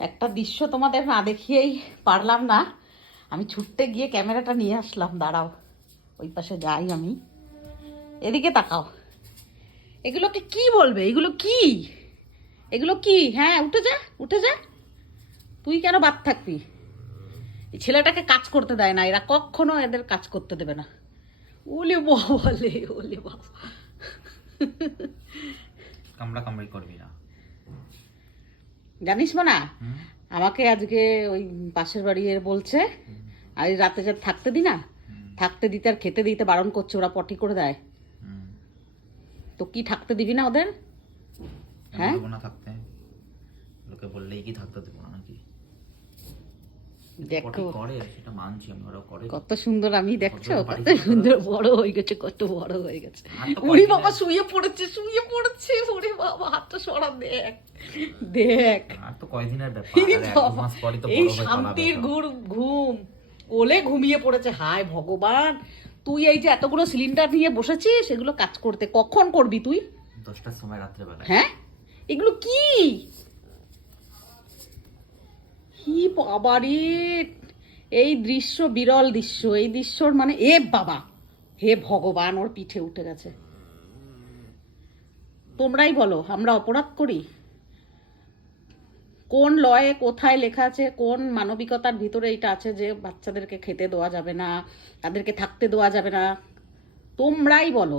একটা দৃশ্য তোমাদের না দেখিয়েই পারলাম না, আমি ছুটতে গিয়ে ক্যামেরাটা নিয়ে আসলাম। দাঁড়াও, ওই পাশে যাই আমি। এদিকে তাকাও, এগুলোকে কি বলবে? এগুলো কি? এগুলো কি? হ্যাঁ, উঠে যা, উঠে যা। তুই কেন বাদ থাকবি? এই ছেলেটাকে কাজ করতে দেয় না, এরা কখনো এদের কাজ করতে দেবে না। ওলে বলে, ওলে বাবা, কামড়া কামড়ি করবি না, জানিস না? আমাকে আজকে ওই পাশের বাড়ির বলছে, আর রাতে যা থাকতে দি না, থাকতে দিতে আর খেতে দিতে বারণ করছে, ওরা পটি করে দেয়। তো কি থাকতে দিবি না ওদের? হ্যাঁ, না থাকতে, লোকে বললেই কি থাকতে দেবো না নাকি? দেখো করে, সেটা মানছি আমি, ওরা করে। কত সুন্দর, আমি দেখছো কত সুন্দর বড় হয়ে গেছে, কত বড় হয়ে গেছে। ওরে বাবা, শুয়ে পড়েছে, শুয়ে পড়েছে। ওরে বাবা, হাতটা সরা, দেখ দেখ। আর তো কয়দিনের ব্যাপার, এই আর এক বাবা, মাস পরই তো এই বড় হয়ে শান্তির পালাবে। ঘুম কোলে ঘুমিয়ে পড়েছে। হায় ভগবান, তুই এই যে এতগুলো সিলিন্ডার নিয়ে বসেছিস, সেগুলো কাজ করতে কখন করবি তুই? 10টার সময় রাত্রেবেলা। হ্যাঁ, এগুলো কি? কি বাবারে, এই দৃশ্য বিরল দৃশ্য। এই দৃশ্যর মানে এ বাবা, হে ভগবান, ওর পিঠে উঠে গেছে। তোমরাই বলো, আমরা অপরাধ করি? কোন লয়ে কোথায় লেখা আছে, কোন মানবিকতার ভিতরে এটা আছে যে বাচ্চাদেরকে খেতে দেওয়া যাবে না, তাদেরকে থাকতে দেওয়া যাবে না? তোমরাই বলো,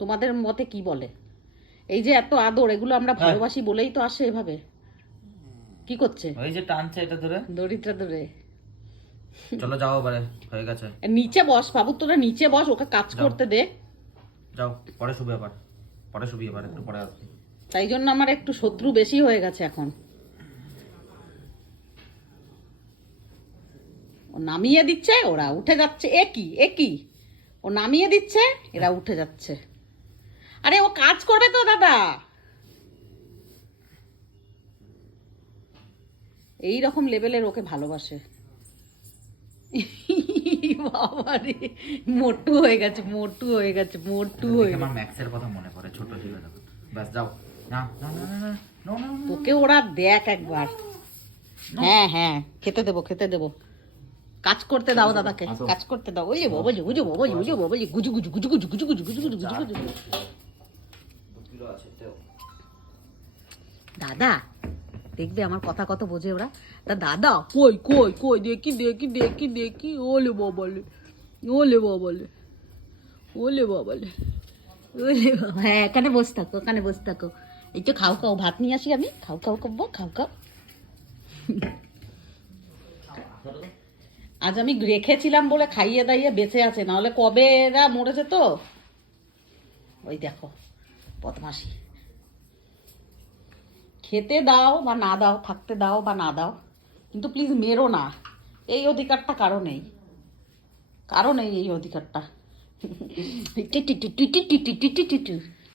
তোমাদের মতে কি বলে? এই যে এত আদর, এগুলো আমরা ভালোবাসি বলেই তো আসে এভাবে। কি করছে? ওই যে টানছে এটা ধরে, দড়িটা ধরে। চলো যাও, এবারে হয়ে গেছে। নিচে বস বাবু, তোরা নিচে বস, ওকে কাজ করতে দে। যাও, পরে শুবি আবার, পরে শুবি আবার, একটু পরে আসবি। তাই জন্য আমার একটু শত্রু বেশি হয়ে গেছে এখন। ও নামিয়ে দিচ্ছে, ওরা উঠে যাচ্ছে। একই ও নামিয়ে দিচ্ছে, এরা উঠে যাচ্ছে। আরে ও কাজ করবে তো দাদা। এই রকম লেভেলের ওকে ভালোবাসে। বাবা রে, মোটু হয়ে গেছে, মোটু হয়ে গেছে, মোটু হয়ে আমার গেছে। ম্যাক্সের কথা মনে পড়ে, ছোট ছিল তখন। ব্যাস যাও, না না না না না, no, no, no, তোকে ওরা দেখ একবার। হ্যাঁ হ্যাঁ, খেতে দেবো, খেতে দেবো। কাজ করতে দাও দাদাকে, কাজ করতে দাও। ওই যে বাবা, গুজু বাবা, গুজু বাবা, গুজু গুজু গুজু গুজু গুজু গুজু গুজু গুজু গুজু গুজু। দাদা দেখবে, আমার কথা কত বোঝে ওরা। দাদা কই কই কই, দেখি দেখি দেখি দেখি। ওলে বাবালে, ওলে বাবালে, ওলে বাবালে, ওলে বাবা। হ্যাঁ, এখানে বসে থাকো, এখানে বসে থাকো। এই তো খাও খাও, ভাত নিয়ে আসি আমি, খাও খাও খাবো, খাও খাও। আজ আমি রেখেছিলাম বলে খাইয়ে দাইয়ে বেঁচে আছে, নাহলে কবে এরা মরেছে তো। ওই দেখো বদমাসি। খেতে দাও বা না দাও, থাকতে দাও বা না দাও, কিন্তু প্লিজ মেরো না। এই অধিকারটা কারো নেই, কারো নেই এই অধিকারটা।